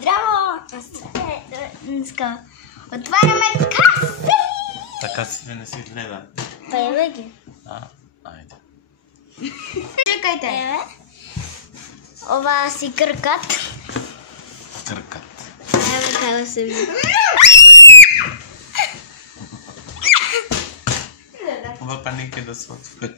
Здраво! Днеска отваряме каси! Така си не си гледа. Паеме ги. Айде. Чекайте. Ова си кръкат. Кръкат. Ева как да се види. Това паники да се отвори.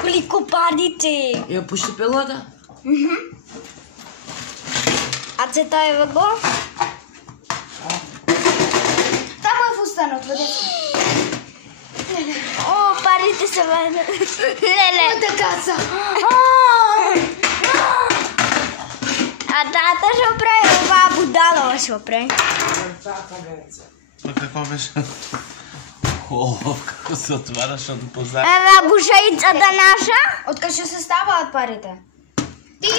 Коликопадите! Я пуши пилота? А це той въго? Там е в устана, отведе се. О, парите са вън. Леле! Така са. А тата ще прави, ова будалова ще прави. Но какво беше? О, kako se otvaraš od pozadnje. Ева бушаицата наша. Откъде ще се стават парите? Ти!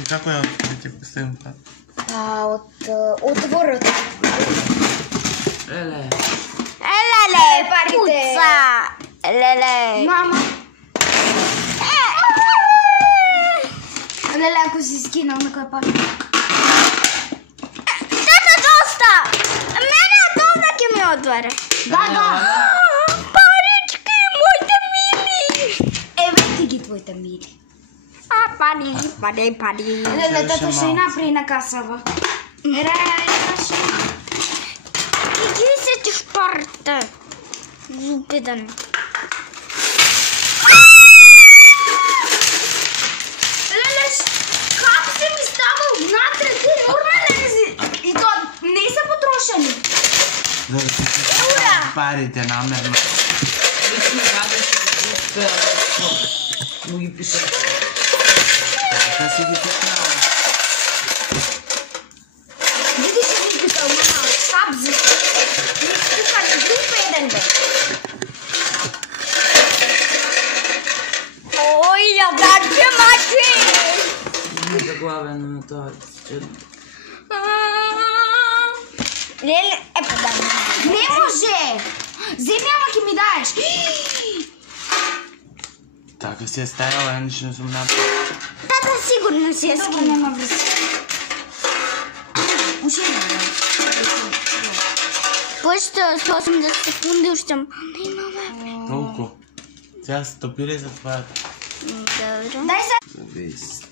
I kako ja ti postavim pa? От отворът. Еле. Елеле, парите. пуца. Елеле. Мама. Леле, ако си скинал на кой пак. Тата доста. Мене доста ке ми отваря. Да. Парички, моите мили. Еве ти ги твоите мили. Пари. Леле, тата ще и направи на касава. Иди се ти в парта. Зупидане. Леле, как се ми става внатре? Ти нормален си. И то не са потрошени. Da ti se parite namerno. Лично гадеше му ги пише. Така си ги писнала. Видиш ли викал, мама, сабзи. Тука ти друг един бе. Ой, я даче мачи. Не заглавено на това. Леле, подам. Не може! Вземи, ама ки ми даеш. Така си е стаяла, я нищо не съм направил. Тата сигурно си е Добре, скинала. няма връзка. Уши не бе. Почта 180 секунди още. Не имаме. Толкова. Сега стопили за това. Добре. Дай се. Зависи.